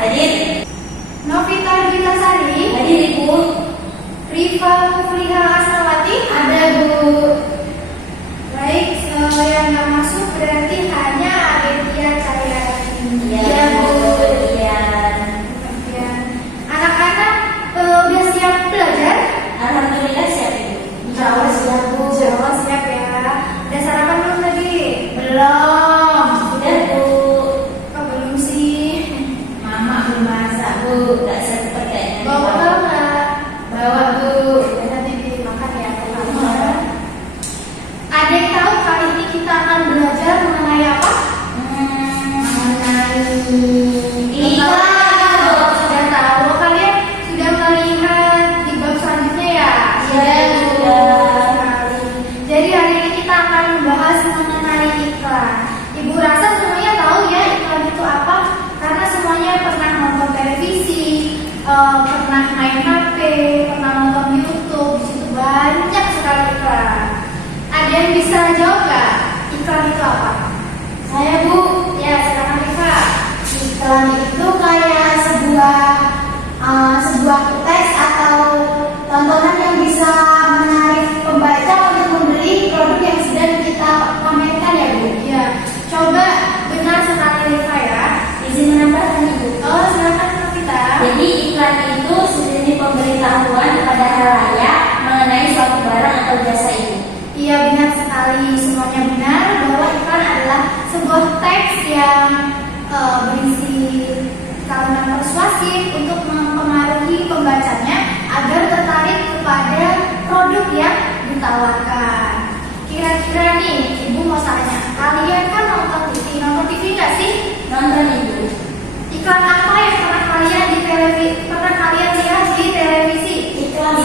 Hadir. Novita Witasari. Hadir Ibu. Rifa Mufliha Asnawati. Ada Bu. Baik, yang nggak masuk berarti hanya Adetia Cahyati. Iya Bu. Iya. Anak-anak udah siap belajar? Alhamdulillah siap Ibu. Insya Allah siap Bu. Insya Allah siap ya. Udah sarapan belum tadi? Belum. Sudah Bu. Kok belum sih? Mama belum masak Bu. Gak sempet kayaknya. Bawa bekal nggak? Bawa Bu. Nanti dimakan ya. Ada yang tahu kali ini kita akan belajar mengenai apa? Mengenai iklan. Sudah tahu? Kalian sudah melihat di bab selanjutnya ya? Sudah. Jadi hari ini kita akan membahas mengenai iklan. Ibu rasa semuanya tahu ya iklan itu apa? Karena semuanya pernah nonton televisi, pernah main HP, pernah nonton YouTube. Di situ banyak sekali iklan. Ada yang bisa jawab nggak? Iklan itu apa? Saya Bu. Ya, silakan Rifa. Iklan itu kayak sebuah teks atau tontonan yang bisa menarik pembaca untuk membeli produk yang sedang kita pamerkan ya Bu. Ya, coba benar sekali Rifa ya. Izin menambahkan Ibu. Oh, silakan Novita. Jadi iklan itu sejenis pemberitahuan kepada halayak mengenai suatu barang atau jasa itu. Iya, benar sekali. Semuanya benar bahwa iklan adalah sebuah teks yang berisi kalimat persuasif untuk mempengaruhi pembacanya agar tertarik kepada produk yang ditawarkan. Kira-kira nih, Ibu mau tanya, kalian kan nonton TV nggak sih? Nonton Ibu. Iklan apa yang pernah kalian lihat di televisi? Iklan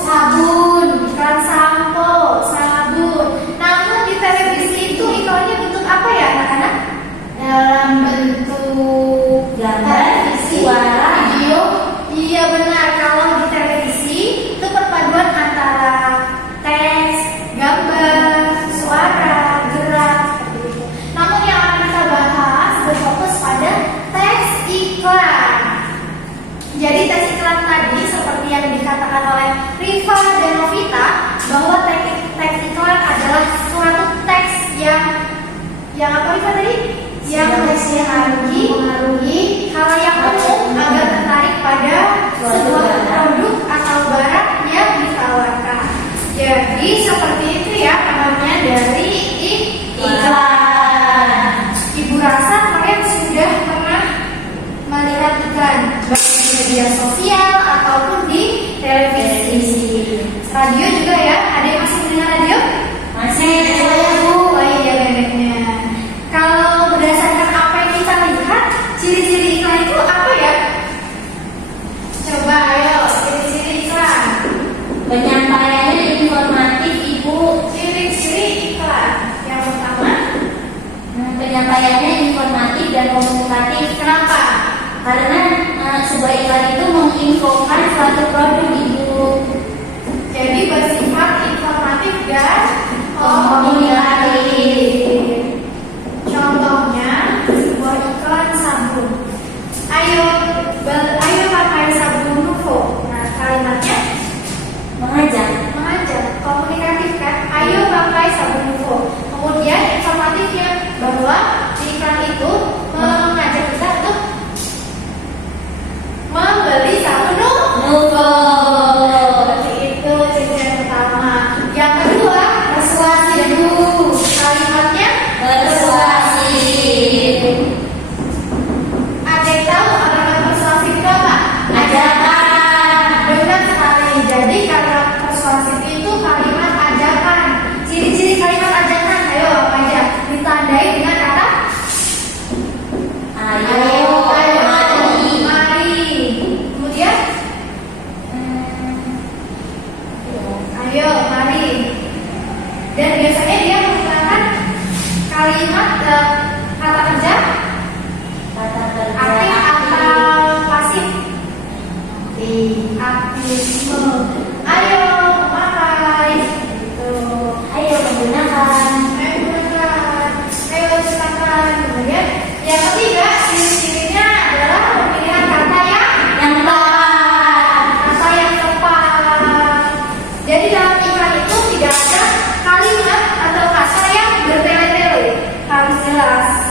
sabun, iklan sampo, sabun. Namun di televisi itu iklannya bentuk apa ya anak-anak? Dalam bentuk gambar, suara, video. Iya benar, kalau di televisi itu perpaduan antara teks, gambar, suara, gerak seperti itu. Namun yang akan kita bahas berfokus pada teks iklan. Jadi teks iklan tadi seperti yang dikatakan oleh Rifa dan Novita bahwa teks iklan adalah suatu teks yang apa Rifa tadi? Yang mempengaruhi halayak umum agar tertarik pada sebuah produk atau barang yang ditawarkan. Jadi seperti itu ya namanya dari iklan. Ibu rasa kalian sudah pernah melihat iklan baik di media sosial ataupun di televisi. Radio juga ya. Ada yang masih mendengar radio? masih Saya Bu. Oh iya bebeknya. Kalau berdasarkan apa yang kita lihat, ciri-ciri iklan itu apa ya? Coba ayo, ciri-ciri iklan. penyampaiannya informatif Ibu. Ciri-ciri iklan. Yang pertama, Penyampaiannya informatif dan komunikatif. kenapa? Karena sebuah iklan itu menginfokan suatu produk Ibu. Jadi bersifat informatif dan Komunikatif. Contohnya sebuah iklan sabun. Ayo pakai sabun Nuvo. Nah kalimatnya Mengajak. komunikatif kan? Ayo pakai sabun Nuvo. Kemudian informatifnya bahwa di iklan itu mengajak kita untuk membeli sabun Nuvo. Seperti itu ciri yang pertama. Yang kedua, persuasif.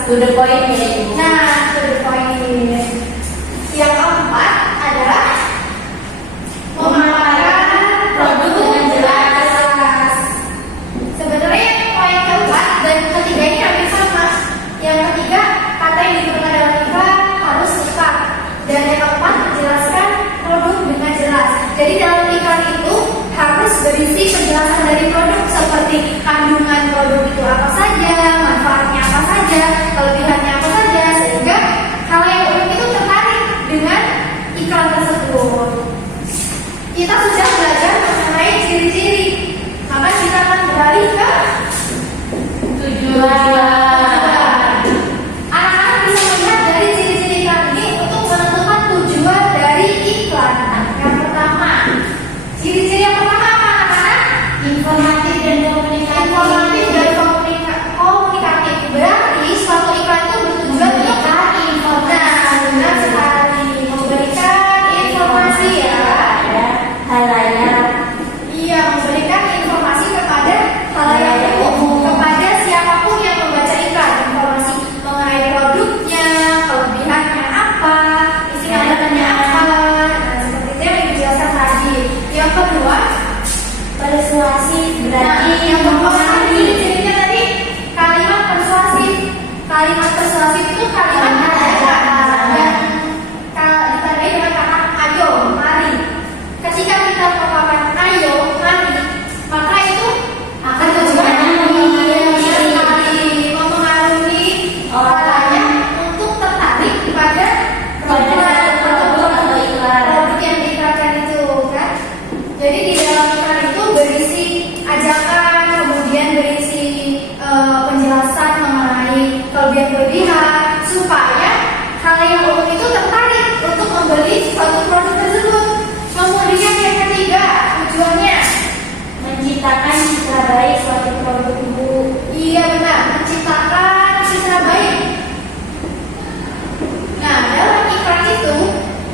To the point ya Ibu. Nah, to the point. Yang keempat adalah memaparkan produk dengan jelas. Sebenarnya poin keempat dan ketiga ini hampir sama. Yang ketiga, kata yang digunakan dalam iklan harus tepat. Dan yang keempat, menjelaskan produk dengan jelas. Jadi dalam iklan itu harus berisi penjelasan dari produk seperti kandungan produk itu apa saja, manfaatnya apa saja, kelebihannya apa saja, sehingga khalayak umum itu tertarik dengan iklan tersebut. Kita sudah belajar mengenai ciri-ciri, maka kita akan beralih ke tujuan. Anak-anak bisa melihat dari ciri-ciri iklan ini untuk menentukan tujuan dari iklan. Yang pertama, ciri-ciri yang pertama apa anak-anak? Informatif dan komunikatif. Informatif dan komunikatif. Berarti suatu iklan itu bertujuan untuk benar sekali memberikan informasi ya. Halayak. Iya, memberikan informasi kepada khalayak umum, kepada siapapun yang membaca iklan, informasi mengenai produknya, kelebihannya apa, isi kandungannya apa. Nah, seperti itu yang dijelaskan tadi. Yang kedua, Persuasif berarti yang kedua ciri-cirinya tadi kalimat persuasif. Kalimat persuasif itu kalimat mengajak dan ditandai dengan kata ayo, mari. Ketika kita mengatakan ayo, mari, maka itu akan mempengaruhi orangnya untuk tertarik kepada produk yang diiklankan itu kan. Jadi di dalam iklan itu berisi ajakan, kemudian berisi penjelasan mengenai kelebihan-kelebihan supaya khalayak umum itu tertarik untuk membeli suatu produk tersebut. Kemudian yang ketiga, tujuannya menciptakan citra baik suatu produk Ibu. iya benar, menciptakan citra baik. Nah, dalam iklan itu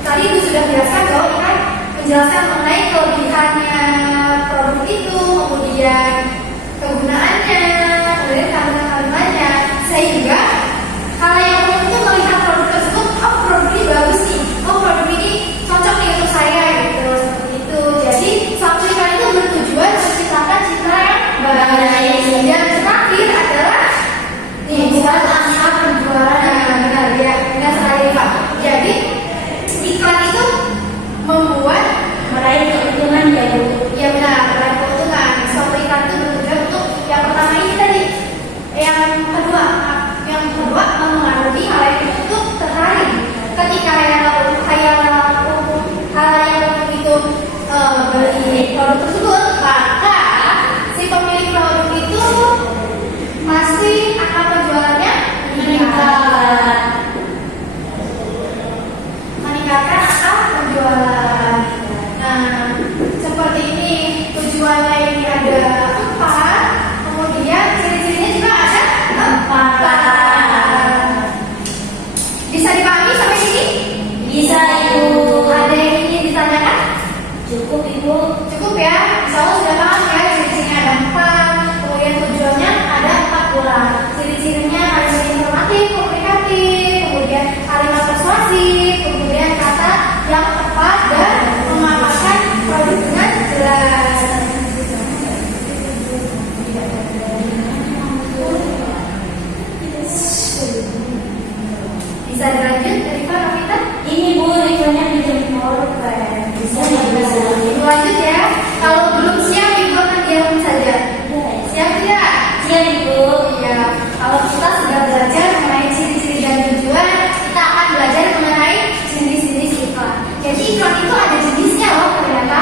tadi itu sudah dijelaskan bahwa iklan menjelaskan mengenai kelebihannya produk itu, kemudian kegunaannya, kemudian kandungan-kandungannya, sehingga khalayak umum itu melihat produk tersebut, oh produk ini bagus nih, oh produk ini cocok nih untuk saya gitu, seperti itu. Jadi suatu iklan itu bertujuan menciptakan citra yang baik. Dan terakhir adalah nih buat angka penjualan. Nah, benar ya, benar sekali Pak. Jadi iklan itu membuat Meraih keuntungan ya Bu. ya benar, meraih keuntungan. Suatu iklan itu bertujuan untuk yang pertama ini tadi, yang kedua mempengaruhi khalayak untuk tertarik. Ketika khalayak umum itu beli produk tersebut, maka si pemilik produk itu pasti akan penjualannya meningkatkan angka penjualan. Nah, seperti ini tujuannya ini ada 4, kemudian ciri-cirinya juga ada 4. Bisa dipahami sampai sini? Bisa Ibu. Ada yang ingin ditanyakan? Cukup Ibu. Cukup ya? Insya Allah sudah paham ya, ciri-cirinya ada 4, kemudian tujuannya ada 4 pula. Ciri-cirinya harus informatif, komunikatif, kemudian kalimat persuasif, kemudian kata yang tepat dan memaparkan produk dengan jelas. Bisa dilanjut dari Pak Novita? Ini Bu, rekonya dijemput kan. Bisa Lanjut ya. Kalau belum siap Ibu akan diam saja. Siap tidak? Siap Ibu. Iya. Kalau kita sudah belajar mengenai ciri-ciri dan tujuan, kita akan belajar mengenai jenis-jenis iklan. Jadi iklan itu ada jenisnya loh ternyata.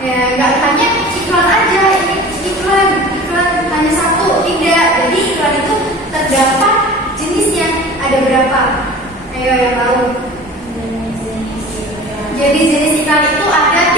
Ya, nggak hanya iklan aja. Ini iklan hanya satu, tidak. Jadi iklan itu terdapat jenisnya. Ada berapa? Ayo yang tahu. Jadi jenis iklan itu ada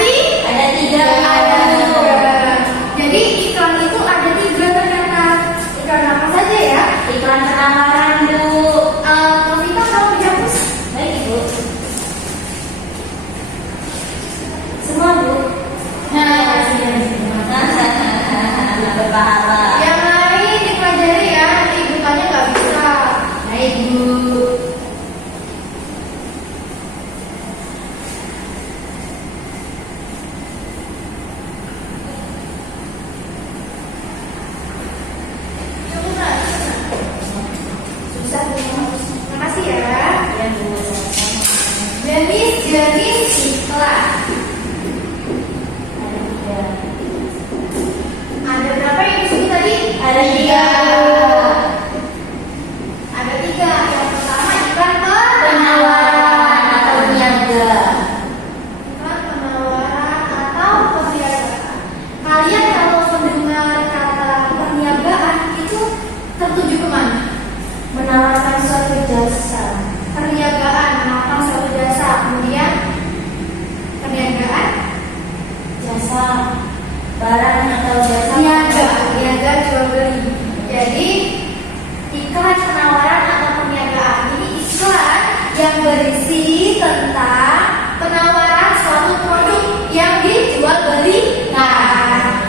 berisi tentang penawaran suatu produk yang dijual belikan.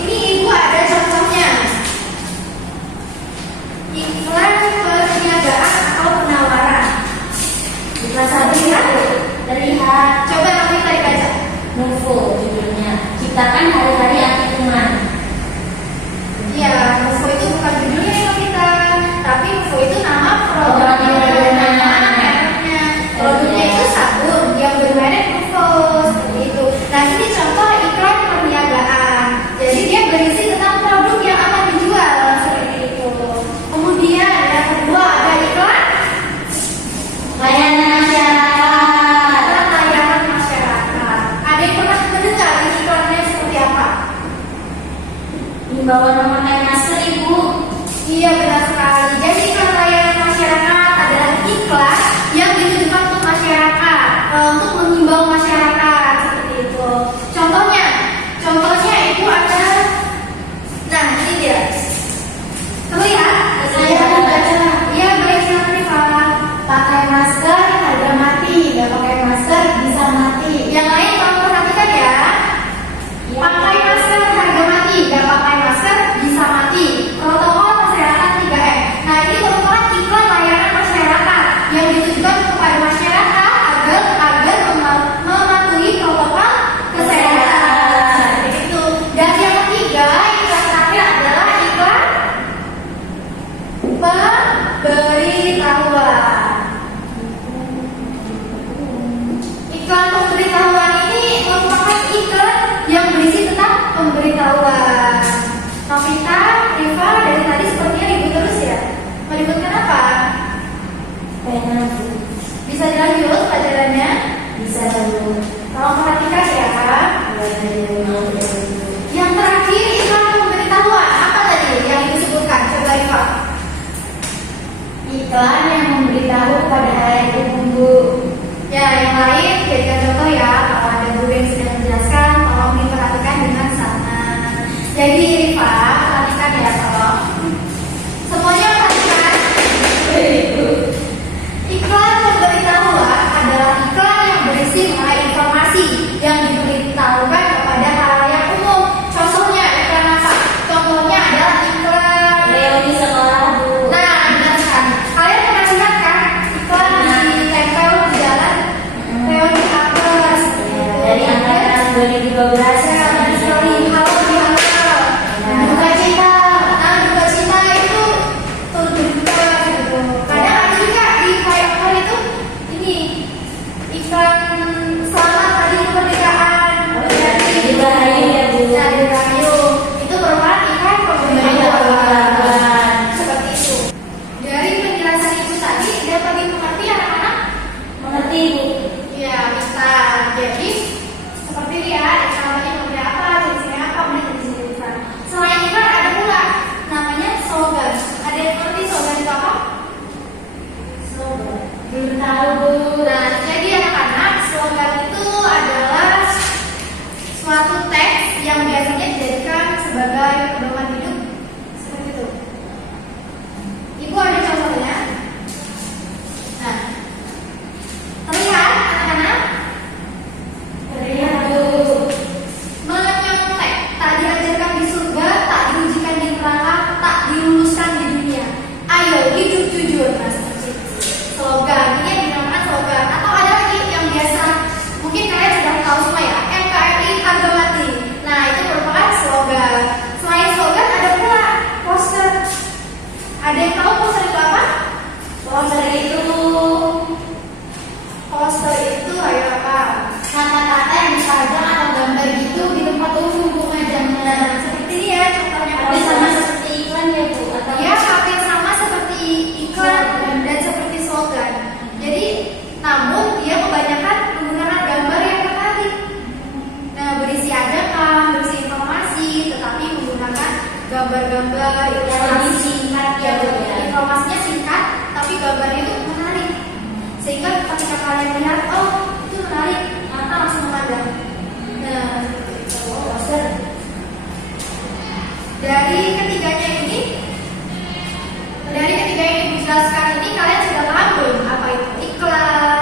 Ini ibu ada contohnya. Iklan perniagaan atau penawaran. Bukan satu ya, terlihat Coba nanti kita baca. Mufo judulnya. Ciptakan hari-hari anti kuman. Iya, UFO itu bukan judulnya yang kita, tapi UFO itu nama Produknya. nama mereknya. Produknya itu sabun yang bermerek UFO seperti itu. Nah ini contoh iklan perniagaan. Jadi dia berisi tentang produk yang akan dijual seperti itu. Kemudian yang kedua ada iklan Layanan masyarakat. layanan masyarakat. Ada yang pernah mendengar iklannya seperti apa? Himbauan memakai masker, Ibu. Iya benar sekali. Jadi iklan layanan masyarakat adalah iklan yang ditujukan untuk masyarakat, untuk mengimbau masyarakat seperti itu. Contohnya itu ada. Nah ini dia. Terlihat? Saya membaca. Iya baik sekali Pak. Pakai masker harga mati, nggak pakai masker bisa mati. Yang lain tolong perhatikan ya. Pakai masker harga mati, nggak pakai masker bisa mati. Protokol kesehatan 3M. Nah ini merupakan iklan layanan masyarakat yang ditujukan kepada masyarakat agar mematuhi protokol kesehatan. Seperti itu. Dan yang ketiga, iklan terakhir adalah iklan pemberitahuan. Iklan pemberitahuan ini merupakan iklan yang berisi tentang pemberitahuan. Novita, Riva dari tadi sepertinya ribut terus ya. Meribut kenapa? Pena. Bisa dilanjut pelajarannya? Bisa dulu. Tolong perhatikan ya. Mulai dari rumah dulu. Yang terakhir iklan pemberitahuan. Apa tadi yang disebutkan? Coba Riva. Iklan yang memberitahu pada halayak umum, Bu. Ya, yang lain jadikan contoh ya. Kalau ada guru yang sedang menjelaskan, tolong diperhatikan dengan sangat. Jadi Riva, perhatikan ya tolong. Semuanya perhatikan. Iklan pemberitahuan adalah iklan yang berisi mengenai informasi yang diberitahukan kepada halayak umum. Contohnya iklan apa? Contohnya adalah iklan. Reuni sekolah, Bu. Nah, benar sekali. Kalian pernah lihat kan iklan ditempel di jalan reuni Akbar Dari angkatan 2012. Ya, benar sekali. Halo di Akbar. Duka cita. Nah, duka cita itu turut berduka gitu. Kadang ada juga di Akbar itu ini iklan selamat hari kemerdekaan. Dirgahayu ya, Bu. Nah, Dirgahayu. Itu merupakan iklan pemberitahuan. Seperti itu. Dari penjelasan ibu tadi dapat dimengerti anak-anak? Mengerti, Bu? Ya bisa. Jadi seperti lihat contohnya seperti apa, jenisnya apa, kemudian di sini bisa. Selain iklan ada pula namanya slogan. Ada yang ngerti slogan itu apa? Slogan. Belum tahu, Bu. Nah, jadi anak-anak slogan itu adalah suatu teks yang biasanya dijadikan sebagai pedoman hidup seperti itu. Ibu ada contohnya? Nah, terlihat anak-anak? Terlihat, Bu. Menyontek, tak diajarkan di surga, tak diujikan di neraka, tak diluluskan di dunia. Ayo hidup jujur, Mas. Slogan ini yang dinamakan slogan. Atau ada lagi yang biasa, mungkin kalian sudah tahu semua ya. NKRI harga mati. Nah itu merupakan slogan. Selain slogan ada pula poster. Ada yang tahu poster itu apa? Poster itu ayo apa? Kata-kata yang dipajang atau gambar gitu di tempat umum, Bu, ngajangnya. Seperti dia contohnya Tapi sama poster. seperti iklan ya, Bu? Atau Ya, hampir sama seperti iklan dan seperti slogan. Jadi, namun dia kebanyakan menggunakan gambar yang menarik. Nah, berisi ajakan, berisi informasi, tetapi menggunakan gambar-gambar Lebih singkat ya, Bu, ya? Informasinya singkat, tapi gambarnya itu menarik. Sehingga ketika kalian lihat, oh itu menarik, mata langsung memandang. Nah, poster. Dari ketiganya ini dijelaskan ini kalian sudah paham belum apa itu iklan,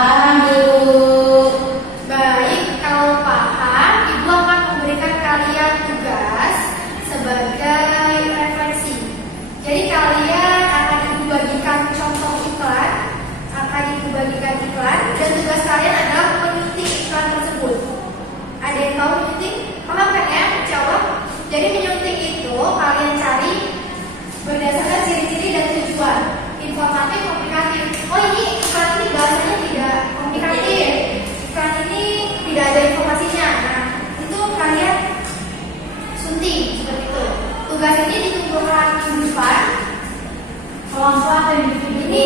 Paham, Ibu. Baik, kalau paham, Ibu akan memberikan kalian tugas sebagai referensi. Jadi kalian akan Ibu bagikan contoh iklan, dan tugas kalian adalah menyunting iklan tersebut. Ada yang tahu menyunting? Paham kan ya? Jawab. Jadi menyunting itu kalian cari berdasarkan ciri-ciri dan tujuan, informatif, komunikatif. Oh ini iklan ini bahasanya tidak komunikatif, iklan ini tidak ada informasinya. Nah itu kalian sunting seperti itu. Tugas ini ditentukan minggu depan. Kelompok atau individu? Ini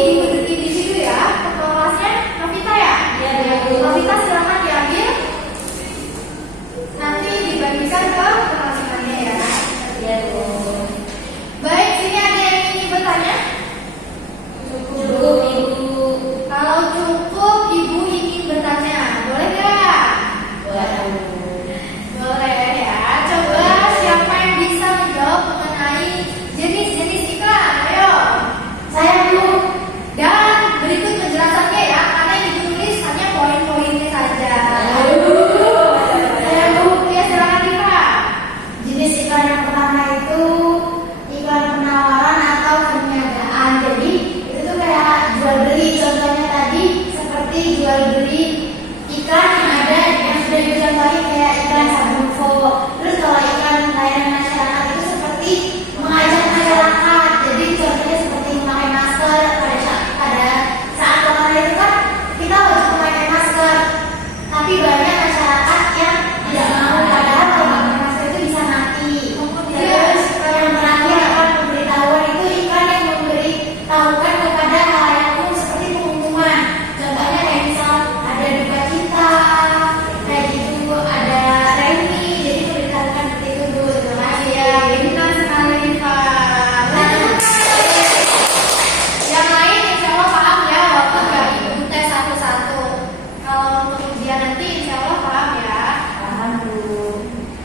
individu ya. Ketua kelasnya Novita ya? Iya, Bu. Novita silakan diambil. Nanti dibagikan ke teman-temannya ya. Iya, Bu. Baik, sini ada yang ingin bertanya? Cukup, Ibu. Kalau cukup, Ibu ingin bertanya, boleh nggak? Boleh. Boleh ya. Coba siapa yang bisa menjawab mengenai jenis-jenis iklan? Ayo. Saya dulu. Dan berikut penjelasannya ya, karena yang ditulis hanya poin-poinnya saja. Saya dulu. Ya silakan Diva. Jenis iklan yang pertama itu iklan penawaran atau perniagaan. Jadi itu tuh kayak jual beli. Contohnya tadi seperti jual beli iklan yang ada yang sudah dicontohin kayak iklan Sabunfo. Terus kalau iklan layanan masyarakat itu seperti mengajak masyarakat. Jadi contohnya seperti memakai masker pada saat corona itu kan kita wajib memakai masker. Tapi banyak masyarakat yang tidak mau, padahal kalau pakai masker itu bisa mati. Terus yang terakhir akan pemberitahuan itu iklan yang memberitahukan kepada halayak umum seperti pengumuman. Contohnya kayak misal ada duka cita, kayak gitu ada remi, jadi memberitahukan seperti itu Bu. Terima kasih ya. Benar sekali Diva. Yang lain insya Allah paham ya, walaupun nggak Ibu tes satu-satu. Kalau untuk ujian nanti insya Allah paham ya. Paham, Bu.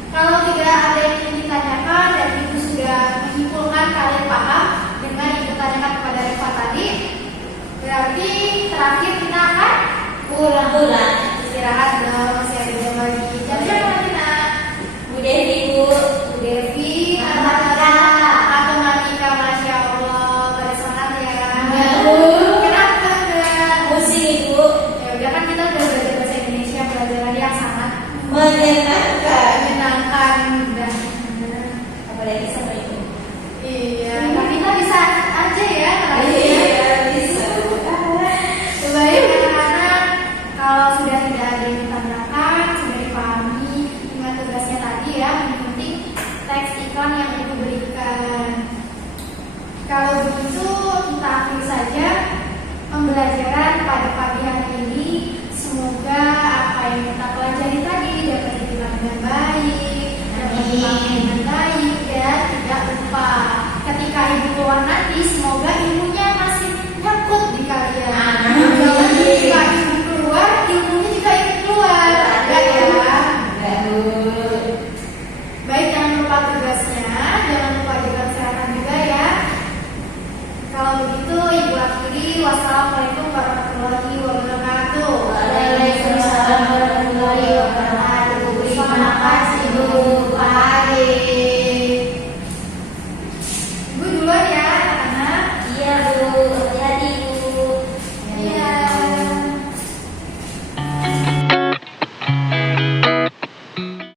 Kalau tidak ada yang ingin ditanyakan dan Ibu sudah menyimpulkan kalian paham dengan Ibu tanyakan kepada Rifa tadi, berarti terakhir kita akan Pulang. istirahat dong, masih ada jam lagi. Jam berapa nanti nak? Bu Devi, Bu. Bu Devi, matematika, masya Allah, pada semangat ya. Kenapa enggak? Musik, Ibu. Ya udah kan kita udah belajar bahasa Indonesia, pelajaran yang sangat Menyenangkan. menyenangkan dan Apalagi sama Ibu. iya, nah, kita bisa aja ya. Bisa. Baik anak-anak, kalau sudah tidak ada yang ditanyakan, sudah dipahami dengan tugasnya tadi ya, menyunting teks iklan yang Ibu berikan. Kalau begitu kita akhiri saja pembelajaran pada pagi hari ini. Semoga apa yang kita pelajari tadi dapat diterima dengan baik, dapat dipahami dengan baik, dan tidak lupa ketika Ibu keluar nanti